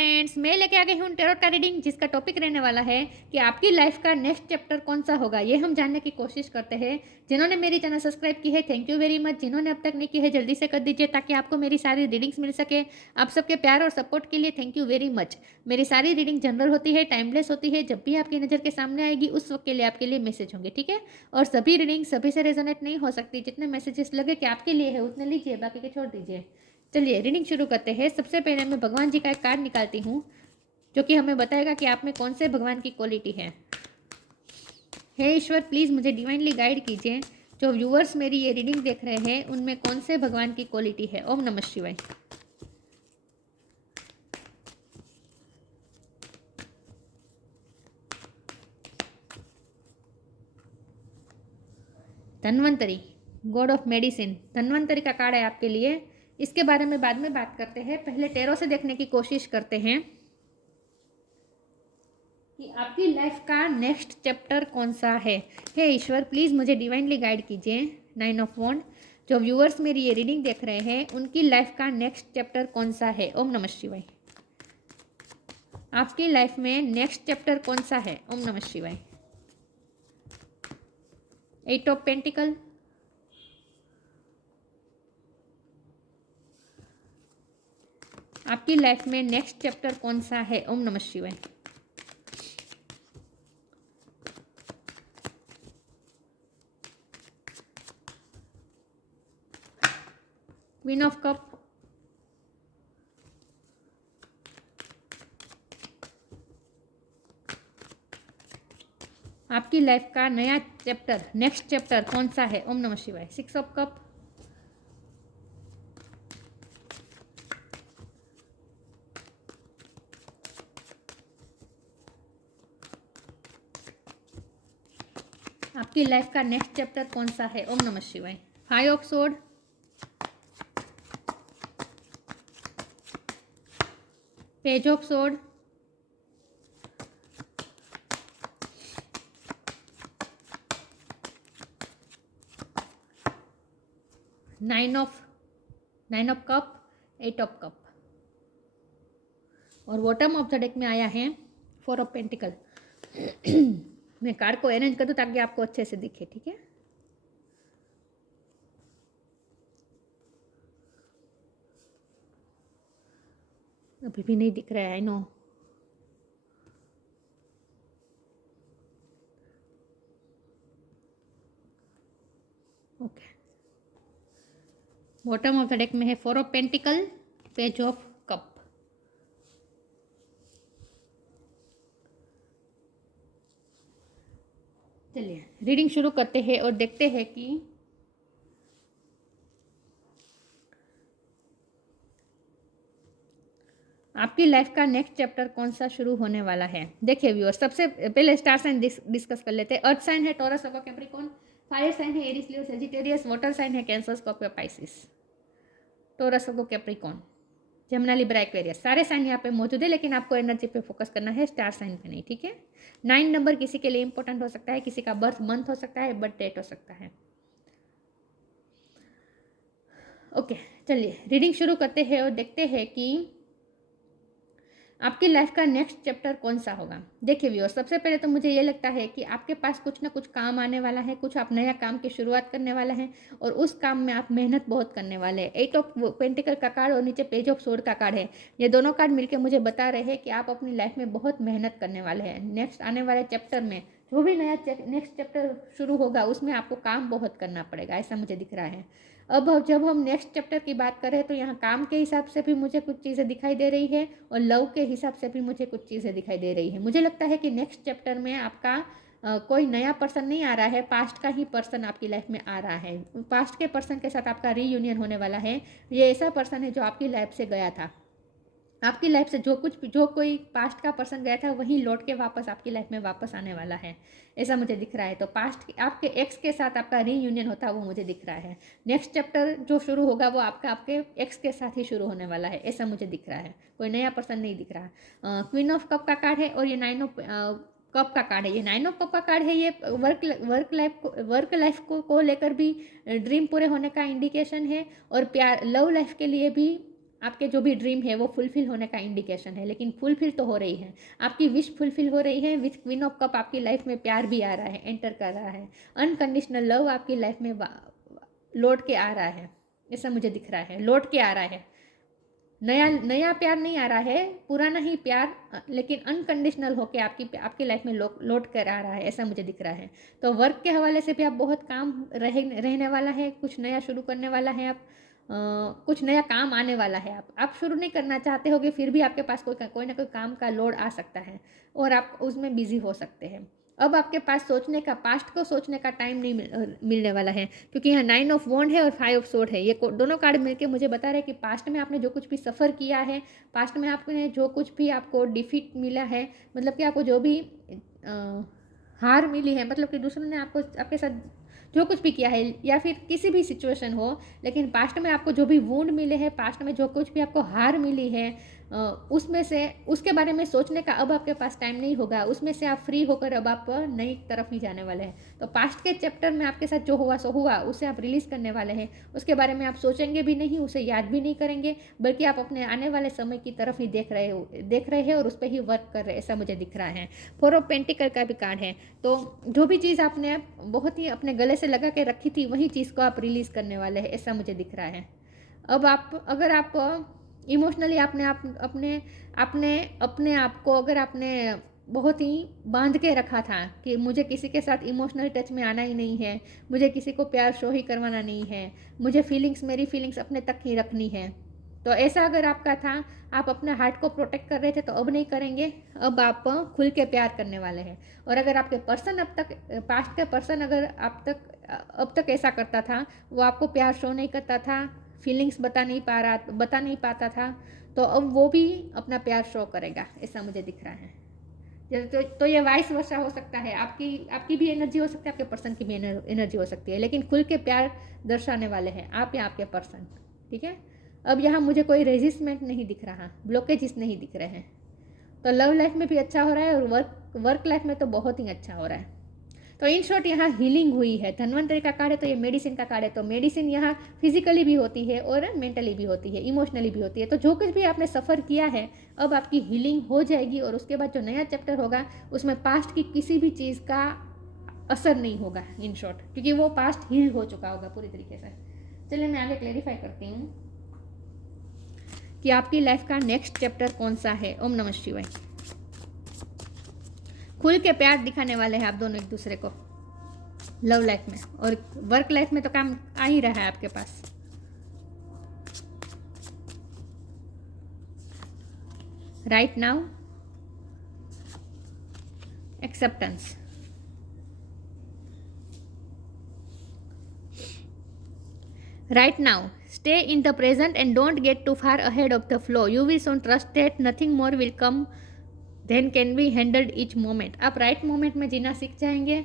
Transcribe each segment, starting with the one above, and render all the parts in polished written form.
Friends, मैं लेके आ गई हूँ टैरोट का रीडिंग, जिसका टॉपिक रहने वाला है कि आपकी लाइफ का नेक्स्ट चैप्टर कौन सा होगा। ये हम जानने की कोशिश करते हैं। जिन्होंने मेरी चैनल सब्सक्राइब की है, थैंक यू वेरी मच। जिन्होंने अब तक नहीं की है, जल्दी से कर दीजिए ताकि आपको मेरी सारी रीडिंग्स मिल सके। आप सबके प्यार और सपोर्ट के लिए थैंक यू वेरी मच। मेरी सारी रीडिंग जनरल होती है, टाइमलेस होती है। जब भी आपकी नज़र के सामने आएगी उस वक्त के लिए आपके लिए मैसेज होंगे, ठीक है। और सभी रीडिंग सभी से रेजोनेट नहीं हो सकती। जितने मैसेजेस लगे कि आपके लिए है उतने लीजिए, बाकी के छोड़ दीजिए। चलिए रीडिंग शुरू करते हैं। सबसे पहले मैं भगवान जी का एक कार्ड निकालती हूँ जो कि हमें बताएगा कि आप में कौन से भगवान की क्वालिटी है। हे ईश्वर, प्लीज़ मुझे डिवाइनली गाइड कीजिए। जो व्यूअर्स मेरी ये रीडिंग देख रहे हैं उनमें कौन से भगवान की क्वालिटी है। ओम नमः शिवाय। Dhanvantari, God of medicine. Dhanvantari का कार्ड है आपके लिए। इसके बारे में बाद में बात करते हैं। पहले टैरो से देखने की कोशिश करते हैं कि आपकी लाइफ का नेक्स्ट चैप्टर कौन सा है। हे ईश्वर, प्लीज़ मुझे डिवाइनली गाइड कीजिए। 9 ऑफ वॉन्ड। जो व्यूअर्स मेरी ये रीडिंग देख रहे हैं उनकी लाइफ का नेक्स्ट चैप्टर कौन सा है। ओम नमः शिवाय। आपकी लाइफ में नेक्स्ट चैप्टर कौन सा है। ओम नमः शिवाय। 8 ऑफ पेंटिकल। आपकी लाइफ में नेक्स्ट चैप्टर कौन सा है। ओम नमः शिवाय। Queen of cup. आपकी लाइफ का नया चैप्टर नेक्स्ट चैप्टर कौन सा है। ओम नमः शिवाय। 6 ऑफ कप। आपकी लाइफ का नेक्स्ट चैप्टर कौन सा है। ओम नमः शिवाय। 5 of sword. Page of sword. 9 of cup. 8 of cup. और बॉटम ऑफ द डेक में आया है 4 ऑफ पेंटिकल। मैं कार्ड को अरेंज कर दूं ताकि आपको अच्छे से दिखे, ठीक है। अभी भी नहीं दिख रहा है, I know. Okay, bottom of the deck में है 4 of pentacle, page of cup. चलिए रीडिंग शुरू करते हैं और देखते हैं कि आपकी लाइफ का नेक्स्ट चैप्टर कौन सा शुरू होने वाला है। देखिए व्यूअर, सबसे पहले स्टार साइन डिस्कस कर लेते हैं। अर्थ साइन है टॉरस, वर्गो, कैप्रिकॉर्न। फायर साइन है एरीज, लियो, सेजिटेरियस। वाटर साइन है कैंसर, स्कॉर्पियो, पाइसिस। टॉरस, वर्गो, कैप्रिकॉर्न, जमुना, लिब्रा, एक्वेरियस। सारे साइन यहाँ पे मौजूद है, लेकिन आपको एनर्जी पे फोकस करना है, स्टार साइन पे नहीं, ठीक है। 9 नंबर किसी के लिए इंपॉर्टेंट हो सकता है, किसी का बर्थ मंथ हो सकता है, बर्थ डेट हो सकता है। ओके, चलिए रीडिंग शुरू करते हैं और देखते हैं कि आपकी लाइफ का नेक्स्ट चैप्टर कौन सा होगा। देखिए व्यूअर, सबसे पहले तो मुझे ये लगता है कि आपके पास कुछ ना कुछ काम आने वाला है, कुछ आप नया काम की शुरुआत करने वाला है और उस काम में आप मेहनत बहुत करने वाले हैं। 8 ऑफ पेंटिकल का कार्ड और नीचे पेज ऑफ सोर्ड का कार्ड है। ये दोनों कार्ड मिलकर मुझे बता रहे हैं कि आप अपनी लाइफ में बहुत मेहनत करने वाले हैं। नेक्स्ट आने वाले चैप्टर में जो भी नया नेक्स्ट चैप्टर शुरू होगा उसमें आपको काम बहुत करना पड़ेगा, ऐसा मुझे दिख रहा है। अब जब हम नेक्स्ट चैप्टर की बात करें तो यहाँ काम के हिसाब से भी मुझे कुछ चीज़ें दिखाई दे रही है और लव के हिसाब से भी मुझे कुछ चीज़ें दिखाई दे रही है। मुझे लगता है कि नेक्स्ट चैप्टर में आपका कोई नया पर्सन नहीं आ रहा है, पास्ट का ही पर्सन आपकी लाइफ में आ रहा है। पास्ट के पर्सन के साथ आपका रीयूनियन होने वाला है। ये ऐसा पर्सन है जो आपकी लाइफ से गया था। आपकी लाइफ से जो कोई पास्ट का पर्सन गया था वही लौट के वापस आपकी लाइफ में वापस आने वाला है, ऐसा मुझे दिख रहा है। तो पास्ट आपके एक्स के साथ आपका रीयूनियन होता है वो मुझे दिख रहा है। नेक्स्ट चैप्टर जो शुरू होगा वो आपके एक्स के साथ ही शुरू होने वाला है, ऐसा मुझे दिख रहा है। कोई नया पर्सन नहीं दिख रहा। क्वीन ऑफ कप का कार्ड है और ये 9 ऑफ कप का कार्ड है। ये 9 ऑफ कप का कार्ड है। ये वर्क लाइफ को लेकर भी ड्रीम पूरे होने का इंडिकेशन है और प्यार लव लाइफ के लिए भी आपके जो भी ड्रीम है वो फुलफिल होने का इंडिकेशन है, लेकिन फुलफिल तो हो रही है, आपकी विश फुलफिल हो रही है। विथ क्वीन ऑफ कप आपकी लाइफ में प्यार भी आ रहा है, एंटर कर रहा है, अनकंडीशनल लव आपकी लाइफ में लौट के आ रहा है, ऐसा मुझे दिख रहा है, लौट के आ रहा है। नया नया प्यार नहीं आ रहा है, पुराना ही प्यार, लेकिन अनकंडीशनल होके आपकी लाइफ में लौट कर आ रहा है, ऐसा मुझे दिख रहा है। तो वर्क के हवाले से भी आप बहुत काम रहने वाला है, कुछ नया शुरू करने वाला है आप, कुछ नया काम आने वाला है। आप शुरू नहीं करना चाहते होगे, फिर भी आपके पास कोई ना कोई काम का लोड आ सकता है और आप उसमें बिजी हो सकते हैं। अब आपके पास सोचने का, पास्ट को सोचने का टाइम नहीं मिलने वाला है, क्योंकि यहाँ 9 ऑफ वॉन्ड है और 5 ऑफ सोर्ड है। ये दोनों कार्ड मिलके मुझे बता रहे हैं कि पास्ट में आपने जो कुछ भी सफ़र किया है, पास्ट में आपने जो कुछ भी आपको डिफीट मिला है, मतलब कि आपको जो भी हार मिली है, मतलब कि दूसरों ने आपके साथ जो कुछ भी किया है, या फिर किसी भी सिचुएशन हो, लेकिन पास्ट में आपको जो भी वुंड मिले हैं, पास्ट में जो कुछ भी आपको हार मिली है, उसमें से उसके बारे में सोचने का अब आपके पास टाइम नहीं होगा, उसमें से आप फ्री होकर अब आप नई तरफ ही जाने वाले हैं। तो पास्ट के चैप्टर में आपके साथ जो हुआ सो हुआ, उसे आप रिलीज़ करने वाले हैं, उसके बारे में आप सोचेंगे भी नहीं, उसे याद भी नहीं करेंगे, बल्कि आप अपने आने वाले समय की तरफ ही देख रहे हैं और उस पर ही वर्क कर रहे हैं, ऐसा मुझे दिख रहा है। 4 ऑफ पेंटिकल का भी कार्ड है। तो जो भी चीज़ आपने बहुत ही अपने गले से लगा के रखी थी, वही चीज़ को आप रिलीज़ करने वाले हैं, ऐसा मुझे दिख रहा है। अब अगर आप इमोशनली अपने आप को अगर आपने बहुत ही बांध के रखा था कि मुझे किसी के साथ इमोशनल टच में आना ही नहीं है, मुझे किसी को प्यार शो ही करवाना नहीं है, मुझे मेरी फीलिंग्स अपने तक ही रखनी है, तो ऐसा अगर आपका था, आप अपने हार्ट को प्रोटेक्ट कर रहे थे, तो अब नहीं करेंगे, अब आप खुल के प्यार करने वाले हैं। और अगर आपके पर्सन पास्ट के पर्सन अगर अब तक ऐसा करता था, वो आपको प्यार शो नहीं करता था, फीलिंग्स बता नहीं पाता था, तो अब वो भी अपना प्यार शो करेगा, ऐसा मुझे दिख रहा है। तो ये वाइस वर्षा हो सकता है, आपकी भी एनर्जी हो सकती है, आपके पर्सन की भी एनर्जी हो सकती है, लेकिन खुल के प्यार दर्शाने वाले हैं आप या आपके पर्सन। ठीक है, अब यहाँ मुझे कोई रेजिस्टमेंट नहीं दिख रहा, ब्लॉकेजेस नहीं दिख रहे हैं। तो लव लाइफ में भी अच्छा हो रहा है और वर्क लाइफ में तो बहुत ही अच्छा हो रहा है। तो इन शॉर्ट यहाँ हीलिंग हुई है। धन्वंतरी का कार्ड है तो ये मेडिसिन का कार्ड है, तो मेडिसिन यहाँ फिजिकली भी होती है और मेंटली भी होती है, इमोशनली भी होती है। तो जो कुछ भी आपने सफ़र किया है, अब आपकी हीलिंग हो जाएगी और उसके बाद जो नया चैप्टर होगा उसमें पास्ट की किसी भी चीज़ का असर नहीं होगा, इन शॉर्ट, क्योंकि वो पास्ट हील हो चुका होगा पूरी तरीके से। चलिए मैं आगे क्लेरिफाई करती हूँ कि आपकी लाइफ का नेक्स्ट चैप्टर कौन सा है। ओम नमः शिवाय। खुल के प्यार दिखाने वाले हैं आप दोनों एक दूसरे को लव लाइफ में, और वर्क लाइफ में तो काम आ ही रहा है आपके पास। Right now acceptance, right now stay in the present and don't get too far ahead of the flow. You will soon trust that nothing more will come then can be handled each moment. आप right moment में जीना सीख जाएंगे।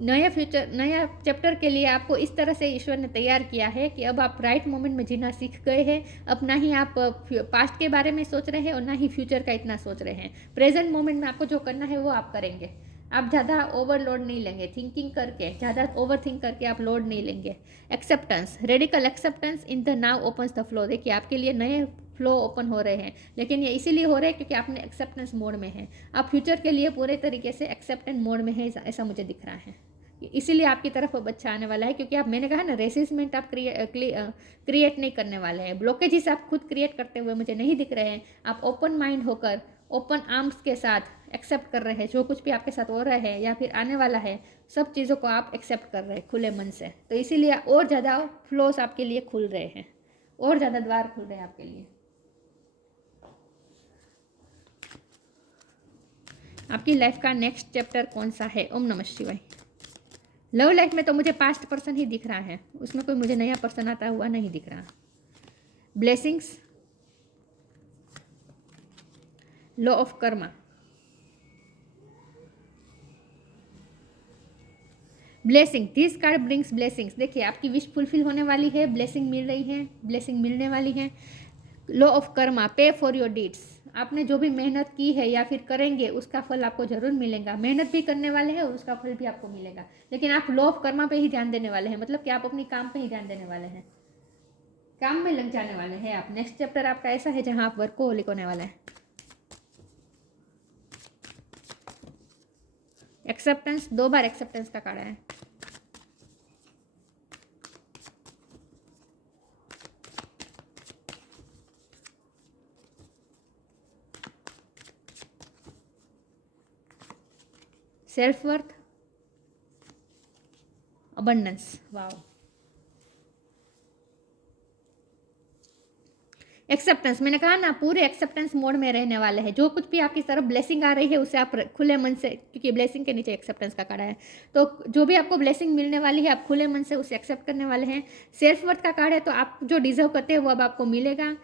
नया chapter के लिए आपको इस तरह से ईश्वर ने तैयार किया है कि अब आप राइट मोमेंट में जीना सीख गए हैं। अब ना ही आप पास्ट के बारे में सोच रहे हैं और ना ही फ्यूचर का इतना सोच रहे हैं। प्रेजेंट मोमेंट में आपको जो करना है वो आप करेंगे। आप ज़्यादा ओवरलोड नहीं लेंगे, थिंकिंग करके ज़्यादा ओवर थिंक करके आप लोड नहीं लेंगे। Acceptance, radical acceptance in the now opens the flow. देखिए आपके लिए नए फ्लो ओपन हो रहे हैं, लेकिन ये इसीलिए हो रहे हैं क्योंकि आपने एक्सेप्टेंस मोड में है। आप फ्यूचर के लिए पूरे तरीके से एक्सेप्टेंस मोड में है, ऐसा मुझे दिख रहा है। इसीलिए आपकी तरफ बच्चा आने वाला है, क्योंकि आप, मैंने कहा ना, रेसिसमेंट आप क्रिएट नहीं करने वाले हैं। ब्लॉकेजेस आप खुद क्रिएट करते हुए मुझे नहीं दिख रहे हैं। आप ओपन माइंड होकर, ओपन आर्म्स के साथ एक्सेप्ट कर रहे हैं जो कुछ भी आपके साथ हो रहा है या फिर आने वाला है, सब चीज़ों को आप एक्सेप्ट कर रहे हैं खुले मन से। तो इसीलिए और ज़्यादा फ्लोस आपके लिए खुल रहे हैं, और ज़्यादा द्वार खुल रहे हैं आपके लिए। आपकी लाइफ का नेक्स्ट चैप्टर कौन सा है? ओम नमः शिवाय। लव लाइफ में तो मुझे पास्ट पर्सन ही दिख रहा है, उसमें कोई मुझे नया पर्सन आता हुआ नहीं दिख रहा। Blessings, law of Karma, blessing, this card brings blessings. देखिए आपकी विश फुलफिल होने वाली है, ब्लेसिंग मिल रही है, ब्लेसिंग मिलने वाली है। लॉ ऑफ कर्मा, पे फॉर योर डीड्स। आपने जो भी मेहनत की है या फिर करेंगे उसका फल आपको जरूर मिलेगा। मेहनत भी करने वाले हैं और उसका फल भी आपको मिलेगा, लेकिन आप लॉ ऑफ कर्मा पे ही ध्यान देने वाले हैं, मतलब कि आप अपनी काम पे ही ध्यान देने वाले हैं। काम में लग जाने वाले हैं आप। नेक्स्ट चैप्टर आपका ऐसा है जहां आप वर्कोहोलिक होने वाला है। एक्सेप्टेंस, 2 बार एक्सेप्टेंस का कार्ड है। Self worth, abundance, wow. Acceptance, मैंने कहा ना पूरे एक्सेप्टेंस मोड में रहने वाले हैं। जो कुछ भी आपकी तरफ ब्लेसिंग आ रही है उसे आप खुले मन से, क्योंकि ब्लेसिंग के नीचे एक्सेप्टेंस का कार्ड है, तो जो भी आपको ब्लेसिंग मिलने वाली है आप खुले मन से उसे एक्सेप्ट करने वाले हैं। सेल्फ वर्थ का कार्ड है, तो आप जो डिजर्व करते हैं वो अब आपको मिलेगा।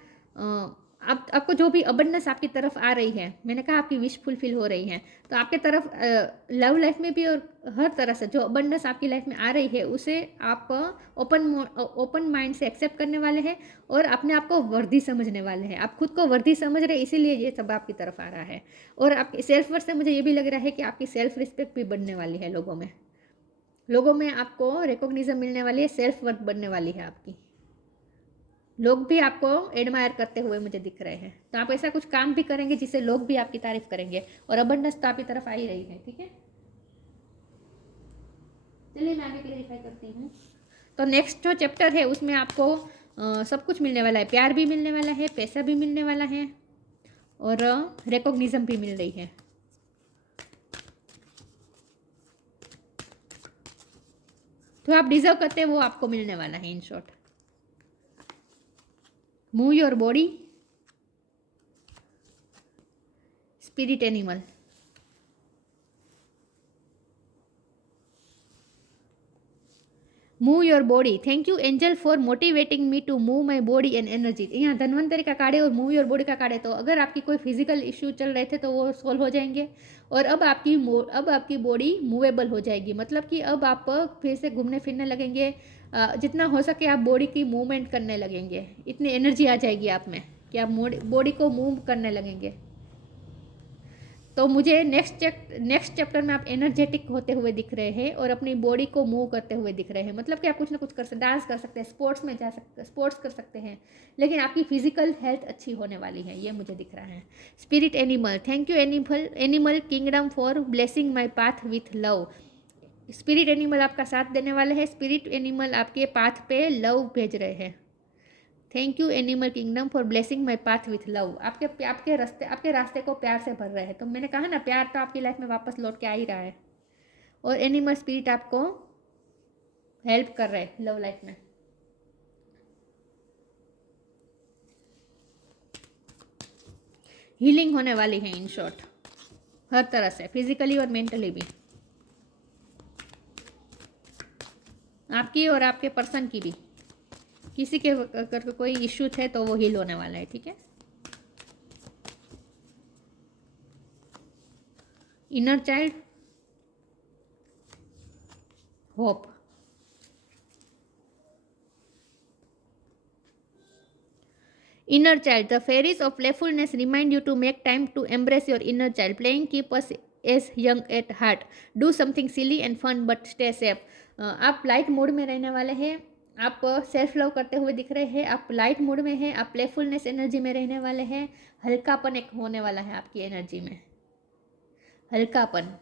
आपको जो भी अबंडेंस आपकी तरफ आ रही है, मैंने कहा आपकी विश फुलफिल हो रही है, तो आपके तरफ लव लाइफ में भी और हर तरह से जो अबंडेंस आपकी लाइफ में आ रही है उसे आप ओपन माइंड से एक्सेप्ट करने वाले हैं और अपने आप को वर्दी समझने वाले हैं। आप खुद को वर्दी समझ रहे हैं, इसीलिए ये सब आपकी तरफ आ रहा है। और आपकी सेल्फ वर्थ से मुझे ये भी लग रहा है कि आपकी सेल्फ रिस्पेक्ट भी बढ़ने वाली है। लोगों में आपको रिकॉग्निशन मिलने वाली है, सेल्फ वर्थ बढ़ने वाली है आपकी। लोग भी आपको एडमायर करते हुए मुझे दिख रहे हैं, तो आप ऐसा कुछ काम भी करेंगे जिससे लोग भी आपकी तारीफ करेंगे और अबंडेंस तो आपकी तरफ आ ही रही है। ठीक है, चलिए मैं आगे क्लेरिफाई करती हूँ। तो नेक्स्ट जो चैप्टर है उसमें आपको सब कुछ मिलने वाला है। प्यार भी मिलने वाला है, पैसा भी मिलने वाला है और रिकॉग्निशन भी मिल रही है। तो आप डिजर्व करते हैं वो आपको मिलने वाला है। In short, move your body, spirit animal, move your body. Thank you angel for motivating me to move my body and energy. यहाँ धन्वंतरी का कार्ड है और मूव योर बॉडी का कार्ड है, तो अगर आपकी कोई फिजिकल इश्यू चल रहे थे तो वो सॉल्व हो जाएंगे और अब आपकी बॉडी मूवेबल हो जाएगी। मतलब कि अब आप फिर से घूमने फिरने लगेंगे, जितना हो सके आप बॉडी की मूवमेंट करने लगेंगे। इतनी एनर्जी आ जाएगी आप में कि आप बॉडी को मूव करने लगेंगे। तो मुझे नेक्स्ट चैप्टर में आप एनर्जेटिक होते हुए दिख रहे हैं और अपनी बॉडी को मूव करते हुए दिख रहे हैं। मतलब कि आप कुछ ना कुछ कर सकते, डांस कर सकते हैं, स्पोर्ट्स में जा सकते, स्पोर्ट्स कर सकते हैं, लेकिन आपकी फिजिकल हेल्थ अच्छी होने वाली है, ये मुझे दिख रहा है। Spirit animal, thank you animal kingdom for blessing my path with love. Spirit animal आपका साथ देने वाले हैं। स्पिरिट एनिमल आपके पाथ पे लव भेज रहे हैं। Thank you animal kingdom for blessing my path with love. आपके रास्ते को प्यार से भर रहे हैं। तो मैंने कहा ना प्यार तो आपकी लाइफ में वापस लौट के आ ही रहा है और एनिमल स्पिरिट आपको हेल्प कर रहे हैं लव लाइफ में। हीलिंग होने वाली है इन शॉर्ट, हर तरह से, फिजिकली और मेंटली भी, आपकी और आपके पर्सन की भी। किसी के अगर कोई इश्यू थे तो वो हील होने वाला है। ठीक है, inner child, hope, inner child, the fairies of playfulness remind you to make time to embrace your inner child. Playing keep us as young at heart. Do something silly and fun but stay safe. आप light mode में रहने वाले हैं, आप self love करते हुए दिख रहे हैं, आप लाइट मोड में हैं, आप प्लेफुलनेस एनर्जी में रहने वाले हैं। हल्कापन एक होने वाला है आपकी एनर्जी में, हल्कापन,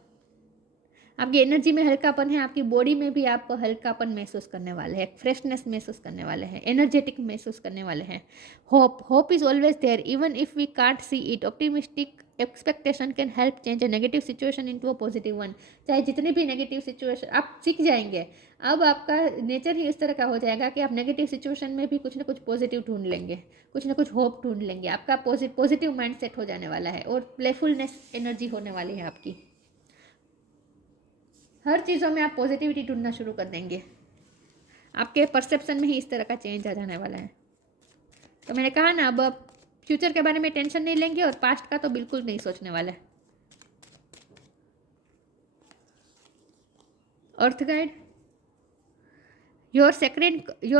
आपकी एनर्जी में हल्कापन है, आपकी बॉडी में भी आप हल्कापन महसूस करने वाले हैं, फ्रेशनेस महसूस करने वाले हैं, एनर्जेटिक महसूस करने वाले हैं। Hope is always there even if we can't see it. Optimistic expectation can help change a negative situation into a positive one. चाहे जितनी भी नेगेटिव सिचुएशन, आप सीख जाएंगे, अब आपका नेचर ही इस तरह का हो जाएगा कि आप नेगेटिव सिचुएशन में भी कुछ ना कुछ पॉजिटिव ढूंढ लेंगे, कुछ ना कुछ होप ढूंढ लेंगे। आपका पॉजिटिव माइंड सेट हो जाने वाला है और प्लेफुलनेस एनर्जी होने वाली है आपकी। हर चीज़ों में आप पॉजिटिविटी ढूंढना शुरू कर देंगे। आपके परसेप्शन में ही इस तरह का चेंज आ जाने वाला है। तो मैंने कहा ना, अब आप फ्यूचर के बारे में टेंशन नहीं लेंगे और पास्ट का तो बिल्कुल नहीं सोचने वाला है। Earth guide, your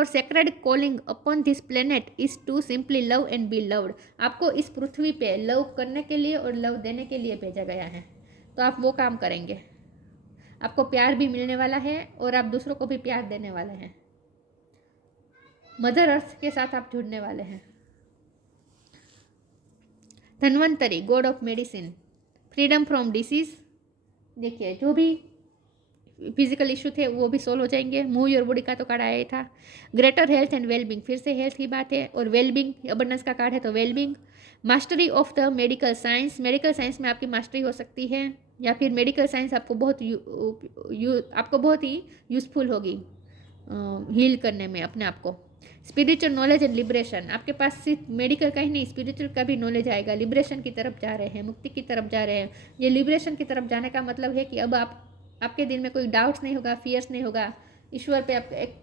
sacred calling upon this planet is to simply love and be loved. आपको इस पृथ्वी पे लव करने के लिए और लव देने के लिए भेजा गया है, तो आप वो काम करेंगे। आपको प्यार भी मिलने वाला है और आप दूसरों को भी प्यार देने वाले हैं। मदर अर्थ के साथ आप जुड़ने वाले हैं। Dhanvantari, God of medicine, freedom from disease. देखिए जो भी फिजिकल इशू थे वो भी सोल्व हो जाएंगे। मूव योर बॉडी का तो कार्ड आया ही था। ग्रेटर हेल्थ एंड वेलबींग, फिर से हेल्थ की बात है, और वेलबींग अबंडेंस का कार्ड है तो wellbeing. Mastery of the medical science, medical science में आपकी मास्टरी हो सकती है, या फिर मेडिकल साइंस आपको बहुत ही यूजफुल होगी हील करने में अपने आप को। स्पिरिचुअल नॉलेज एंड लिबरेशन, आपके पास सिर्फ मेडिकल का ही नहीं, स्पिरिचुअल का भी नॉलेज आएगा। लिबरेशन की तरफ जा रहे हैं, मुक्ति की तरफ जा रहे हैं। ये लिबरेशन की तरफ जाने का मतलब है कि अब आपके दिल में कोई डाउट्स नहीं होगा, फियर्स नहीं होगा। ईश्वर पे आपका एक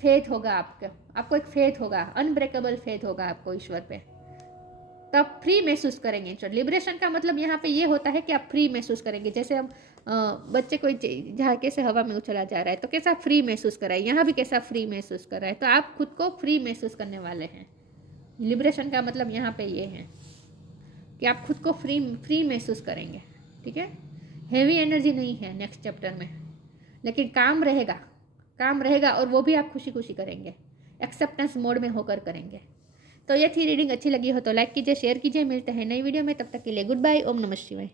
फेथ होगा, आपको एक फेथ होगा, अनब्रेकेबल फेथ होगा आपको ईश्वर पे। तब फ्री महसूस करेंगे। लिबरेशन का मतलब यहाँ पे ये होता है कि आप फ्री महसूस करेंगे। जैसे हम बच्चे कोई झाके से हवा में उछला जा रहा है तो कैसा फ्री महसूस कर रहा है, यहाँ भी कैसा फ्री महसूस कर रहा है। तो आप खुद को फ्री महसूस करने वाले हैं। लिबरेशन का मतलब यहाँ पे ये है कि आप खुद को फ्री महसूस करेंगे। ठीक है, हैवी एनर्जी नहीं है नेक्स्ट चैप्टर में, लेकिन काम रहेगा और वो भी आप खुशी खुशी करेंगे, एक्सेप्टेंस मोड में होकर करेंगे। तो ये थी रीडिंग। अच्छी लगी हो तो लाइक कीजिए, शेयर कीजिए। मिलते हैं नई वीडियो में, तब तक के लिए गुड बाय। ओम नमः शिवाय।